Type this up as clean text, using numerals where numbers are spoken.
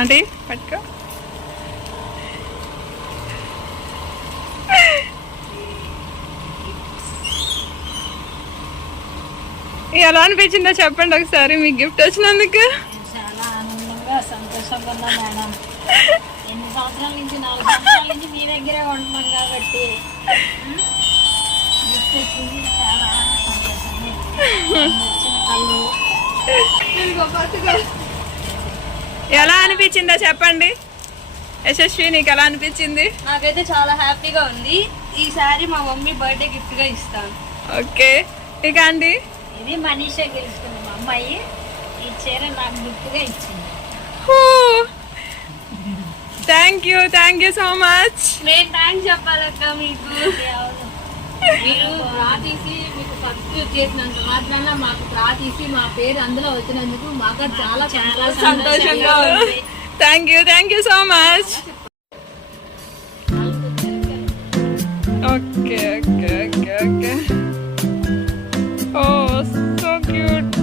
Aunty పట్టుకో. ఎలా అనిపించిందో చెప్పండి ఒకసారి మీకు గిఫ్ట్ వచ్చినందుకు. చాలా ఆనందంగా సంతోషంగా ఉన్నా మేడం. ఎన్ని సంవత్సరాల నుంచి 4 సంవత్సరాల నుంచి మీ దగ్గరే ఉంటున్నాం కాబట్టి గిఫ్ట్ వచ్చింది. చాలా సంతోషంగా వచ్చిన కళ్ళు. ఎలా అనిపించిందో చెప్పండి యశస్వి, నీకు ఎలా అనిపించింది? నాకైతే చాలా హ్యాపీగా ఉంది. ఈసారి మా మమ్మీ బర్త్డే గిఫ్ట్ గా ఇస్తాను. ఓకే, ఇక అండి ఇది మనీషా గెలుచుకుంది. మా అమ్మాయి ఈ చీర నాకు గిఫ్ట్గా ఇచ్చింది. Thank you so much. నేను థ్యాంక్స్ చెప్పాలక్క మీకు. అవును, మీరు ప్రాతీసి మీకు సబ్స్క్రైబ్ చేసినంత మాత్రాన మాకు ప్రాతీసి మా పేరు అందులో వచ్చినందుకు మాకు చాలా చాలా సంతోషంగా ఉంది. Thank you so much. Okay okay okay okay. Oh